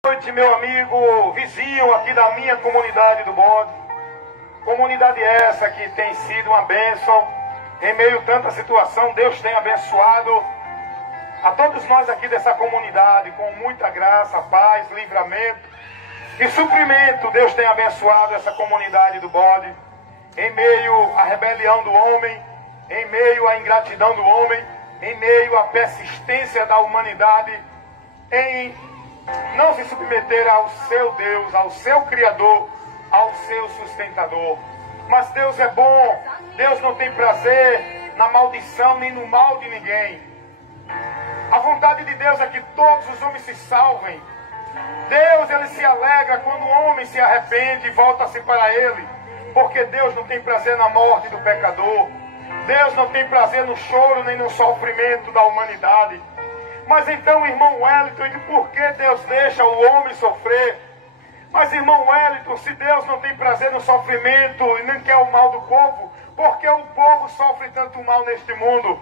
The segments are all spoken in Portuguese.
Boa noite, meu amigo vizinho aqui da minha comunidade do Bode. Comunidade essa que tem sido uma bênção. Em meio a tanta situação, Deus tem abençoado a todos nós aqui dessa comunidade com muita graça, paz, livramento e suprimento. Deus tem abençoado essa comunidade do Bode. Em meio à rebelião do homem, em meio à ingratidão do homem, em meio à persistência da humanidade em não se submeter ao seu Deus, ao seu Criador, ao seu sustentador. Mas Deus é bom, Deus não tem prazer na maldição nem no mal de ninguém. A vontade de Deus é que todos os homens se salvem. Deus, ele se alegra quando o homem se arrepende e volta-se para ele, porque Deus não tem prazer na morte do pecador. Deus não tem prazer no choro nem no sofrimento da humanidade. Mas então, irmão Wellington, e por que Deus deixa o homem sofrer? Mas, irmão Wellington, se Deus não tem prazer no sofrimento e nem quer o mal do povo, por que o povo sofre tanto mal neste mundo?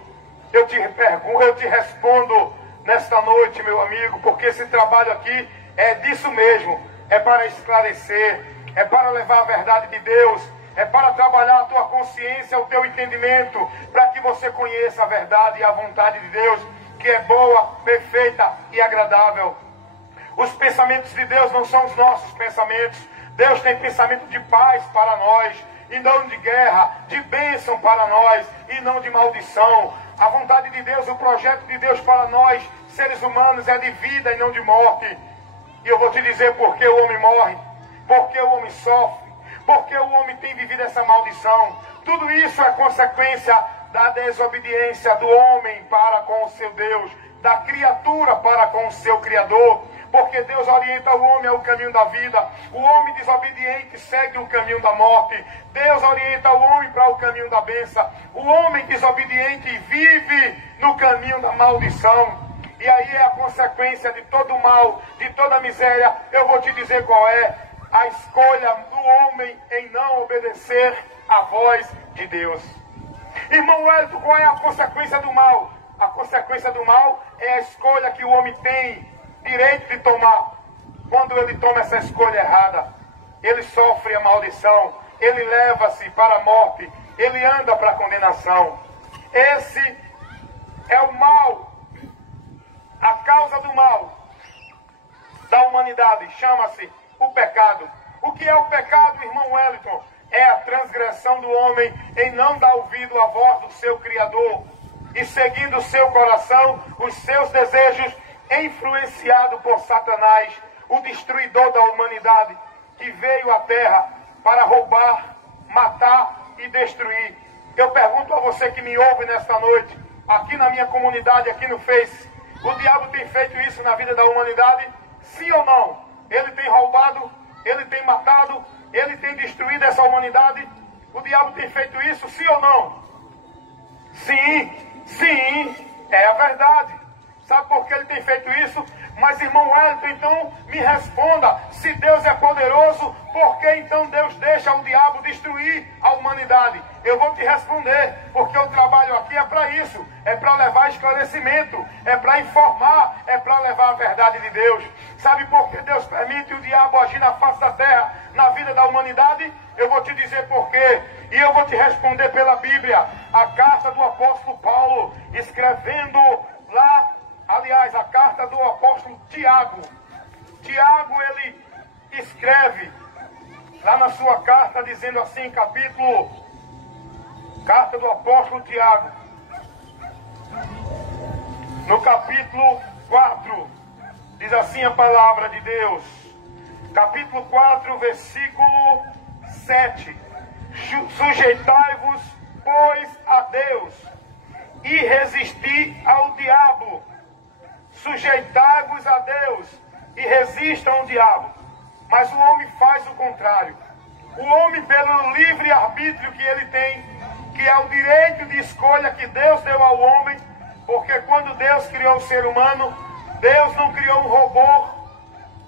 Eu te respondo nesta noite, meu amigo, porque esse trabalho aqui é disso mesmo. É para esclarecer, é para levar a verdade de Deus, é para trabalhar a tua consciência, o teu entendimento, para que você conheça a verdade e a vontade de Deus, que é boa, perfeita e agradável. Os pensamentos de Deus não são os nossos pensamentos. Deus tem pensamento de paz para nós, e não de guerra, de bênção para nós, e não de maldição. A vontade de Deus, o projeto de Deus para nós, seres humanos, é de vida e não de morte. E eu vou te dizer por que o homem morre, por que o homem sofre, por que o homem tem vivido essa maldição. Tudo isso é consequência da desobediência do homem para com o seu Deus, da criatura para com o seu Criador, porque Deus orienta o homem ao caminho da vida. O homem desobediente segue o caminho da morte. Deus orienta o homem para o caminho da bênção. O homem desobediente vive no caminho da maldição. E aí é a consequência de todo o mal, de toda a miséria. Eu vou te dizer qual é a escolha do homem em não obedecer à voz de Deus. Irmão Wellington, qual é a consequência do mal? A consequência do mal é a escolha que o homem tem direito de tomar. Quando ele toma essa escolha errada, ele sofre a maldição, ele leva-se para a morte, ele anda para a condenação. Esse é o mal, a causa do mal da humanidade, chama-se o pecado. O que é o pecado, irmão Wellington? É a transgressão do homem em não dar ouvido à voz do seu Criador e seguindo o seu coração, os seus desejos, influenciado por Satanás, o destruidor da humanidade, que veio à terra para roubar, matar e destruir. Eu pergunto a você que me ouve nesta noite, aqui na minha comunidade, aqui no Face, o diabo tem feito isso na vida da humanidade? Sim ou não? Ele tem roubado, ele tem matado, ele tem destruído essa humanidade? O diabo tem feito isso, sim ou não? Sim, sim, é a verdade. Sabe por que ele tem feito isso? Mas, irmão Wellington, então me responda, se Deus é poderoso, por que então Deus deixa o diabo destruir a humanidade? Eu vou te responder, porque o trabalho aqui é para isso, é para levar esclarecimento, é para informar, é para levar a verdade de Deus. Sabe por que Deus permite o diabo agir na face da terra, na vida da humanidade? Eu vou te dizer por quê, e eu vou te responder pela Bíblia, a carta do apóstolo Paulo, escrevendo lá, aliás, a carta do apóstolo Tiago. Tiago, ele escreve lá na sua carta, dizendo assim, carta do apóstolo Tiago, no capítulo 4, diz assim a palavra de Deus, capítulo 4, versículo 7, sujeitai-vos, pois, a Deus, e resisti ao diabo. Sujeitai-vos a Deus e resistam ao diabo. Mas o homem faz o contrário. O homem, pelo livre arbítrio que ele tem, que é o direito de escolha que Deus deu ao homem, porque quando Deus criou o ser humano, Deus não criou um robô,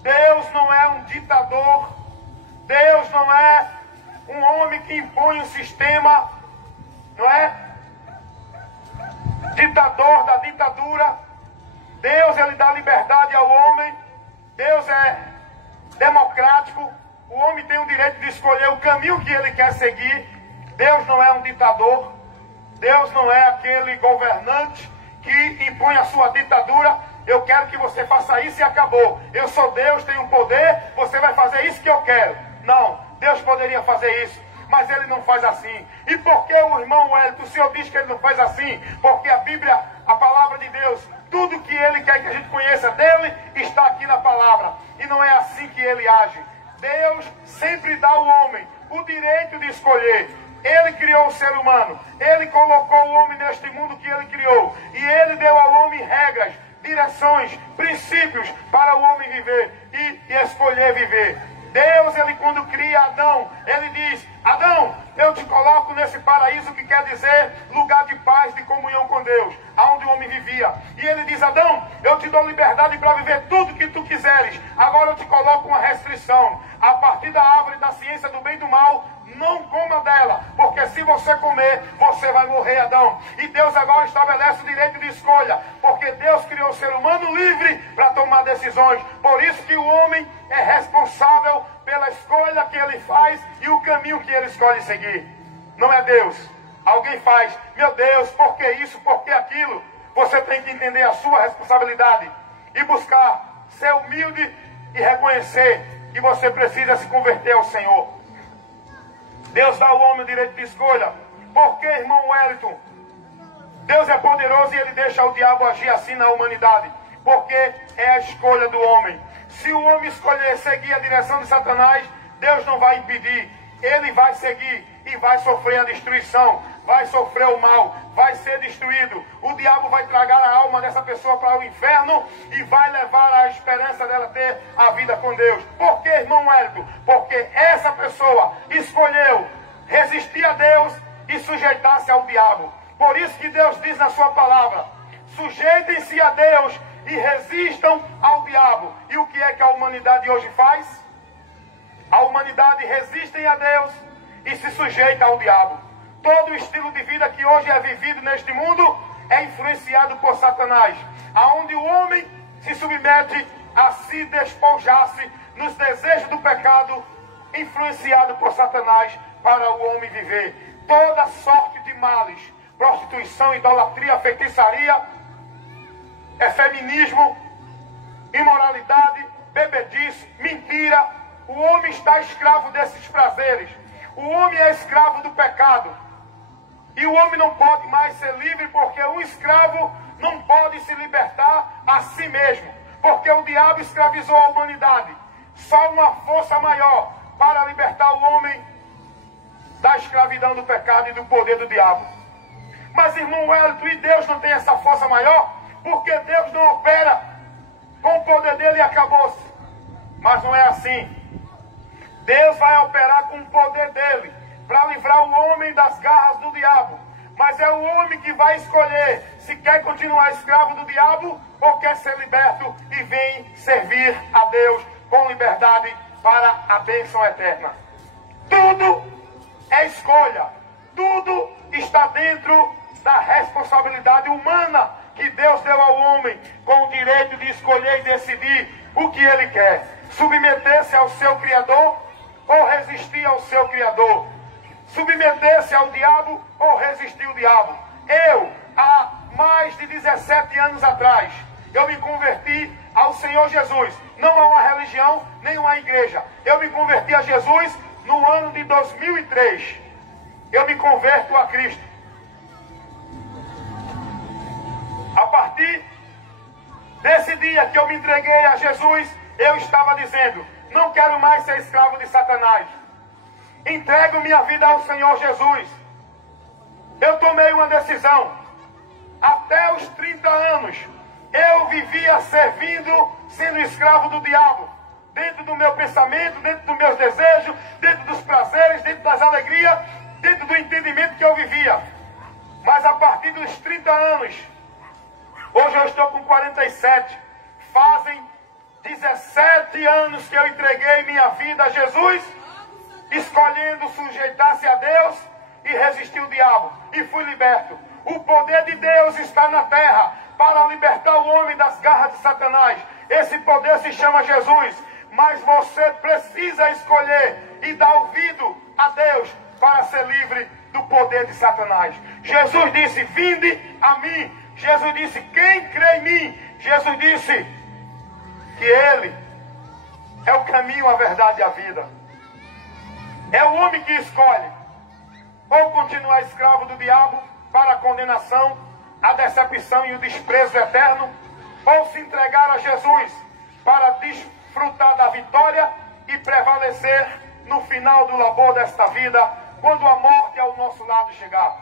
Deus não é um ditador, Deus não é um homem que impõe um sistema, não é? Ditador da ditadura. Deus, ele dá liberdade ao homem, Deus é democrático, o homem tem o direito de escolher o caminho que ele quer seguir. Deus não é um ditador, Deus não é aquele governante que impõe a sua ditadura. Eu quero que você faça isso e acabou. Eu sou Deus, tenho poder, você vai fazer isso que eu quero. Não, Deus poderia fazer isso, mas Ele não faz assim. E por que o irmão Wellington, o Senhor diz que Ele não faz assim? Porque a Bíblia, a palavra de Deus, tudo que Ele quer que a gente conheça dEle, está aqui na palavra. E não é assim que Ele age. Deus sempre dá ao homem o direito de escolher. Ele criou o ser humano, Ele colocou o homem neste mundo que Ele criou, e Ele deu ao homem regras, direções, princípios para o homem viver e escolher viver. Deus, Ele quando cria Adão, Ele diz: Adão, eu te coloco nesse paraíso, que quer dizer lugar de paz, de comunhão com Deus, aonde o homem vivia. E Ele diz: Adão, eu te dou liberdade para viver tudo que tu quiseres. Agora eu te coloco uma restrição: a partir da árvore da ciência do bem e do mal, não coma dela, porque se você comer, você vai morrer, Adão. E Deus agora estabelece o direito de escolha, porque Deus criou o ser humano livre para tomar decisões. Por isso que o homem é responsável pela escolha que ele faz e o caminho que ele escolhe seguir. Não é Deus. Alguém faz: meu Deus, por que isso, por que aquilo? Você tem que entender a sua responsabilidade e buscar ser humilde e reconhecer que você precisa se converter ao Senhor. Deus dá ao homem o direito de escolha. Por que, irmão Wellington? Deus é poderoso e Ele deixa o diabo agir assim na humanidade. Porque é a escolha do homem. Se o homem escolher seguir a direção de Satanás, Deus não vai impedir. Ele vai seguir e vai sofrer a destruição, vai sofrer o mal, vai ser destruído. O diabo vai tragar a alma dessa pessoa para o inferno e vai levar a esperança dela ter a vida com Deus. Por que, irmão Wellington? Porque essa pessoa escolheu resistir a Deus e sujeitar-se ao diabo. Por isso que Deus diz na sua palavra: sujeitem-se a Deus e resistam ao diabo. E o que é que a humanidade hoje faz? A humanidade resiste a Deus e se sujeita ao diabo. Todo o estilo de vida que hoje é vivido neste mundo é influenciado por Satanás, aonde o homem se submete a se despojar-se nos desejos do pecado, influenciado por Satanás para o homem viver. Toda sorte de males, prostituição, idolatria, feitiçaria, feminismo, imoralidade, bebedice, mentira. O homem está escravo desses prazeres. O homem é escravo do pecado. E o homem não pode mais ser livre, porque um escravo não pode se libertar a si mesmo. Porque o diabo escravizou a humanidade. Só uma força maior para libertar o homem da escravidão do pecado e do poder do diabo. Mas, irmão Wellington, e Deus não tem essa força maior? Porque Deus não opera com o poder dele e acabou-se. Mas não é assim. Deus vai operar com o poder dele para livrar o homem das garras do diabo. Mas é o homem que vai escolher se quer continuar escravo do diabo ou quer ser liberto e vem servir a Deus com liberdade para a bênção eterna. Tudo é escolha. Tudo está dentro da responsabilidade humana que Deus deu ao homem, com o direito de escolher e decidir o que ele quer. Submeter-se ao seu Criador ou resistir ao seu Criador. Submeter-se ao diabo ou resistir ao diabo. Eu, há mais de 17 anos atrás, eu me converti ao Senhor Jesus. Não a uma religião, nem uma igreja. Eu me converti a Jesus no ano de 2003. Eu me converto a Cristo. A partir desse dia que eu me entreguei a Jesus, eu estava dizendo: não quero mais ser escravo de Satanás. Entrego minha vida ao Senhor Jesus. Eu tomei uma decisão. Até os 30 anos, eu vivia servindo, sendo escravo do diabo. Dentro do meu pensamento, dentro dos meus desejos, dentro dos prazeres, dentro das alegrias, dentro do entendimento que eu vivia. Mas a partir dos 30 anos, hoje eu estou com 47, fazem 17 anos que eu entreguei minha vida a Jesus, escolhendo sujeitar-se a Deus e resistir o diabo, e fui liberto. O poder de Deus está na terra para libertar o homem das garras de Satanás. Esse poder se chama Jesus. Mas você precisa escolher e dar ouvido a Deus para ser livre do poder de Satanás. Jesus disse, vinde a mim. Jesus disse, quem crê em mim? Jesus disse que Ele é o caminho, a verdade e a vida. É o homem que escolhe ou continuar escravo do diabo para a condenação, a decepção e o desprezo eterno, ou se entregar a Jesus para desfrutar da vitória e prevalecer no final do labor desta vida, quando a morte ao nosso lado chegar.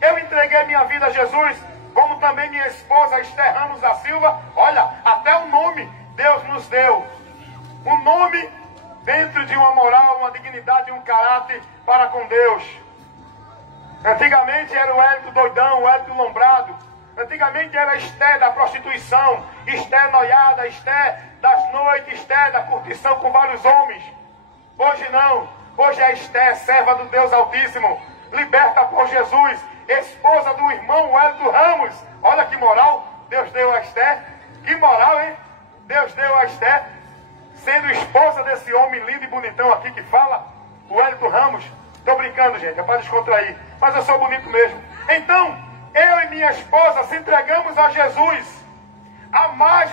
Eu entreguei minha vida a Jesus, como também minha esposa Esther Ramos da Silva. Olha, até o nome Deus nos deu. Um nome dentro de uma moral, uma dignidade e um caráter para com Deus. Antigamente era o Hélio doidão, o Hélio lombrado. Antigamente era Esther da prostituição, Esther noiada, Esther das noites, Esther da curtição com vários homens. Hoje não. Hoje é Esther, serva do Deus Altíssimo, liberta por Jesus, esposa do irmão Hélio Ramos. Olha que moral Deus deu a Esther. Que moral, hein? Deus deu a Esther, sendo esposa desse homem lindo e bonitão aqui que fala, o Hélio Ramos. Estou brincando, gente, é para descontrair, mas eu sou bonito mesmo. Então, eu e minha esposa se entregamos a Jesus há mais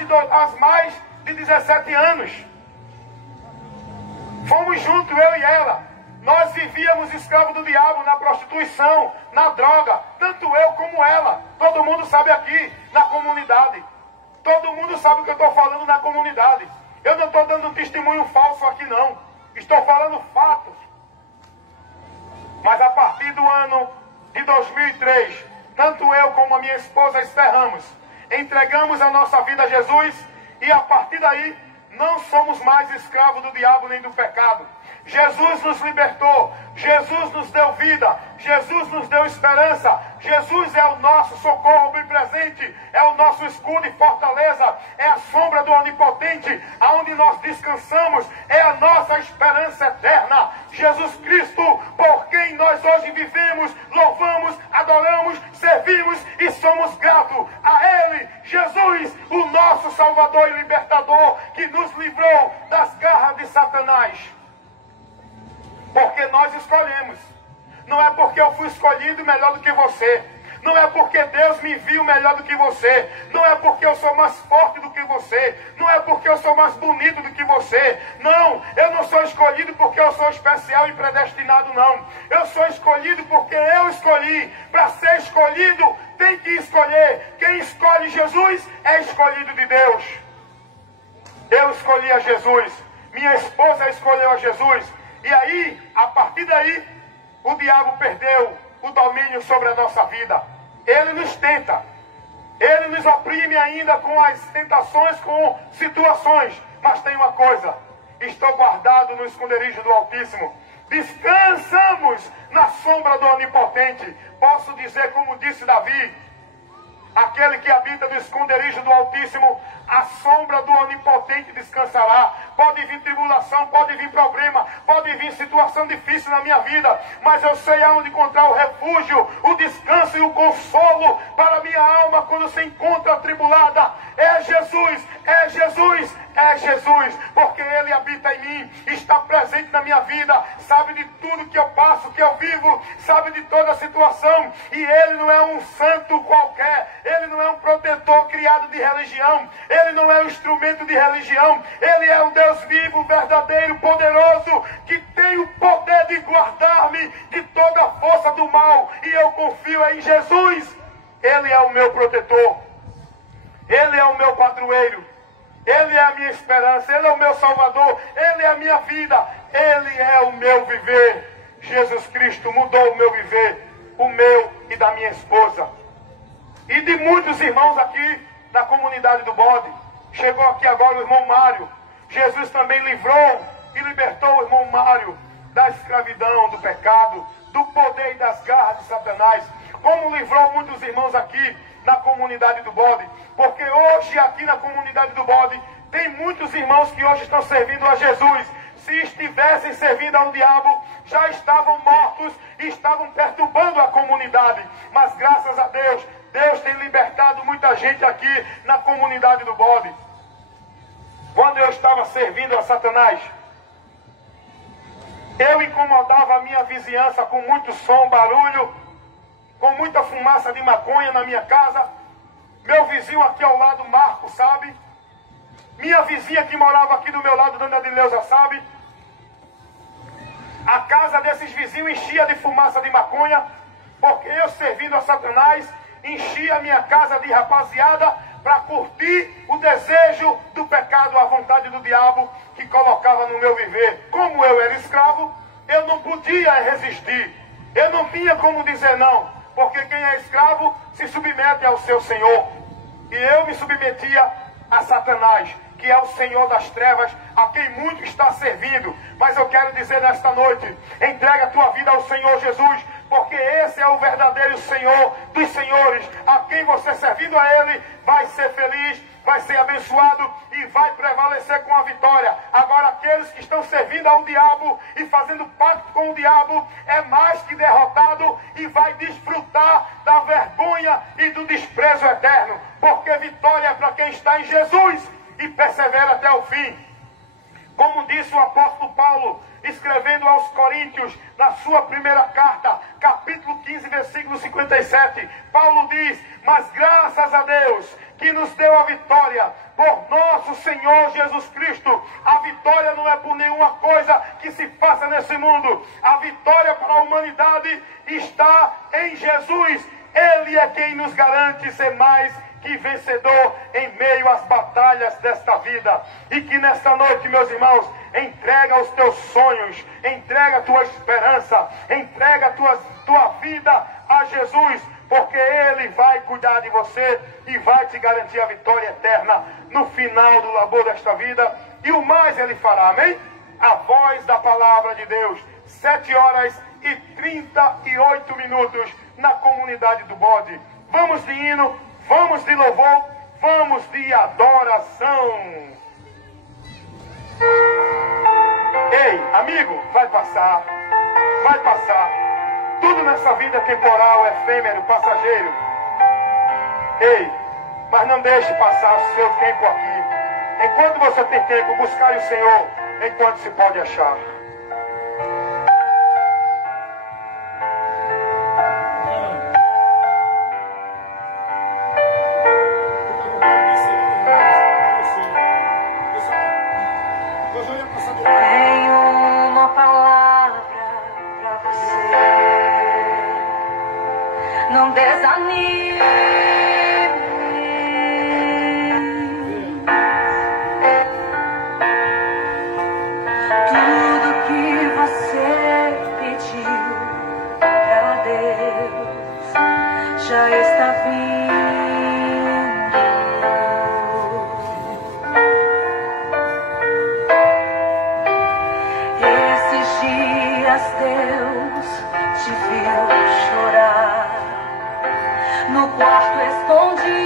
de 17 anos. Fomos juntos, eu e ela. Nós vivíamos escravos do diabo, na prostituição, na droga. Tanto eu como ela. Todo mundo sabe aqui, na comunidade. Todo mundo sabe o que eu estou falando na comunidade. Eu não estou dando um testemunho falso aqui, não. Estou falando fatos. Mas a partir do ano de 2003, tanto eu como a minha esposa Esther Ramos entregamos a nossa vida a Jesus, e a partir daí não somos mais escravos do diabo nem do pecado. Jesus nos libertou, Jesus nos deu vida, Jesus nos deu esperança, Jesus é o nosso socorro bem presente, é o nosso escudo e fortaleza, é a sombra do Onipotente, aonde nós descansamos, é a nossa esperança eterna. Jesus Cristo, por quem nós hoje vivemos, louvamos, adoramos, servimos e somos gratos a Ele, Jesus, o nosso Salvador e Libertador, que nos livrou das garras de Satanás. Porque nós escolhemos. Não é porque eu fui escolhido melhor do que você. Não é porque Deus me viu melhor do que você. Não é porque eu sou mais forte do que você. Não é porque eu sou mais bonito do que você. Não, eu não sou escolhido porque eu sou especial e predestinado, não. Eu sou escolhido porque eu escolhi. Para ser escolhido, tem que escolher. Quem escolhe Jesus é escolhido de Deus. Eu escolhi a Jesus. Minha esposa escolheu a Jesus. E aí, a partir daí, o diabo perdeu o domínio sobre a nossa vida. Ele nos tenta. Ele nos oprime ainda com as tentações, com situações. Mas tem uma coisa: estou guardado no esconderijo do Altíssimo. Descansamos na sombra do Onipotente. Posso dizer, como disse Davi: aquele que habita no esconderijo do Altíssimo, a sombra do Onipotente descansará. Pode vir tribulação, pode vir problema, pode vir situação difícil na minha vida, mas eu sei aonde encontrar o refúgio, o descanso e o consolo para a minha alma quando se encontra atribulada. É Jesus, é Jesus, é Jesus, porque Ele habita em mim, está presente na minha vida, sabe de tudo que eu passo, que eu vivo, sabe de toda a situação. E Ele não é um santo qualquer, Ele não é um protetor criado de religião, Ele não é um instrumento de religião, Ele é o Deus vivo, verdadeiro, poderoso, que tem o poder de guardar-me de toda a força do mal. E eu confio em Jesus. Ele é o meu protetor, Ele é o meu padroeiro, Ele é a minha esperança, Ele é o meu Salvador, Ele é a minha vida, Ele é o meu viver. Jesus Cristo mudou o meu viver, o meu e da minha esposa. E de muitos irmãos aqui da comunidade do Bode. Chegou aqui agora o irmão Mário. Jesus também livrou e libertou o irmão Mário da escravidão, do pecado, do poder e das garras de Satanás. Como livrou muitos irmãos aqui na comunidade do Bode. Porque hoje aqui na comunidade do Bode tem muitos irmãos que hoje estão servindo a Jesus. Se estivessem servindo ao diabo, já estavam mortos e estavam perturbando a comunidade. Mas graças a Deus, Deus tem libertado muita gente aqui na comunidade do Bode. quando eu estava servindo a Satanás, eu incomodava a minha vizinhança com muito som, barulho, com muita fumaça de maconha na minha casa. Meu vizinho aqui ao lado, Marco, sabe? Minha vizinha que morava aqui do meu lado, Dona Adileuza, sabe? A casa desses vizinhos enchia de fumaça de maconha, porque eu, servindo a Satanás, enchia a minha casa de rapaziada para curtir o desejo do pecado, a vontade do diabo que colocava no meu viver. Como eu era escravo, eu não podia resistir. Eu não tinha como dizer não, porque quem é escravo se submete ao seu senhor. E eu me submetia a Satanás, que é o Senhor das trevas, a quem muito está servindo. Mas eu quero dizer nesta noite, entrega a tua vida ao Senhor Jesus, porque esse é o verdadeiro Senhor dos senhores, a quem você, servindo a Ele, vai ser feliz, vai ser abençoado e vai prevalecer com a vitória. Agora, aqueles que estão servindo ao diabo e fazendo pacto com o diabo, é mais que derrotado e vai desfrutar da vergonha e do desprezo eterno, porque vitória é para quem está em Jesus e persevera até o fim. Como disse o apóstolo Paulo, escrevendo aos Coríntios, na sua primeira carta, capítulo 15, versículo 57, Paulo diz: mas graças a Deus que nos deu a vitória por nosso Senhor Jesus Cristo. A vitória não é por nenhuma coisa que se faça nesse mundo. A vitória para a humanidade está em Jesus. Ele é quem nos garante ser mais que vencedor em meio às batalhas desta vida. E que nesta noite, meus irmãos, entrega os teus sonhos, entrega a tua esperança, entrega a tua vida a Jesus, porque Ele vai cuidar de você e vai te garantir a vitória eterna no final do labor desta vida. E o mais Ele fará, amém? A voz da palavra de Deus, 7h38 na comunidade do Bode. Vamos de hino, vamos de louvor, vamos de adoração. Ei, amigo, vai passar, vai passar. Tudo nessa vida é temporal, efêmero, passageiro. Ei, mas não deixe passar o seu tempo aqui. Enquanto você tem tempo, buscar o Senhor, enquanto se pode achar. Não desanime. Tudo que você pediu pra Deus já está vindo. Esses dias Deus te viu chorar no quarto escondido.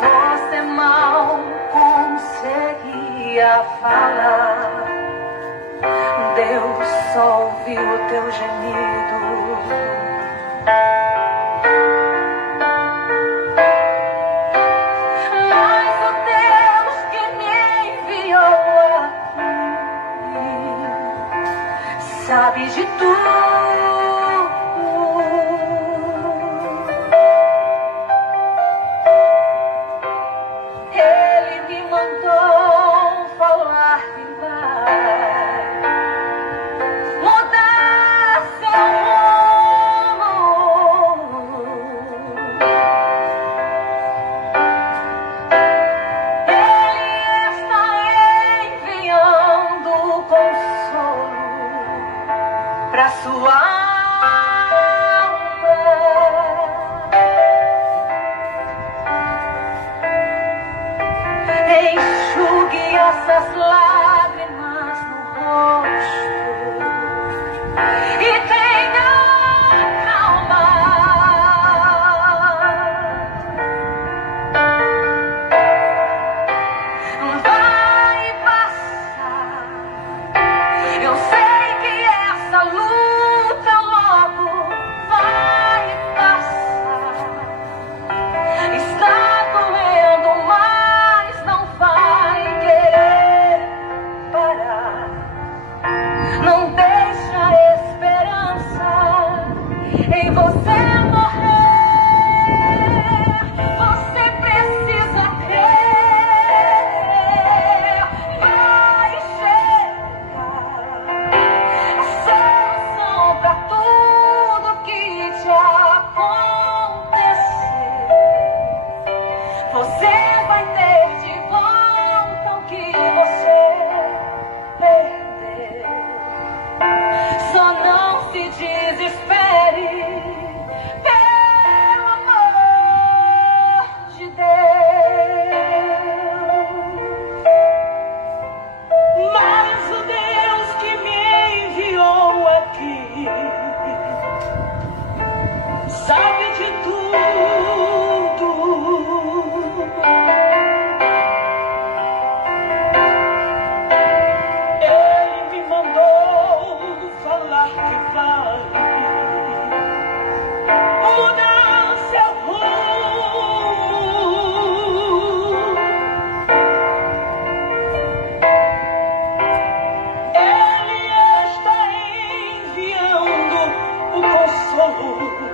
Você mal conseguia falar, Deus só ouviu o teu gemido. Mas o Deus que me enviou sabe de tudo. Ele me mandou falar que vai mudar seu rumo. Ele está enviando consolo pra sua alma. Enxugue essas lágrimas no rosto e tenha calma. Vai passar. Eu sei que essa luta logo vai passar. buscando o consolo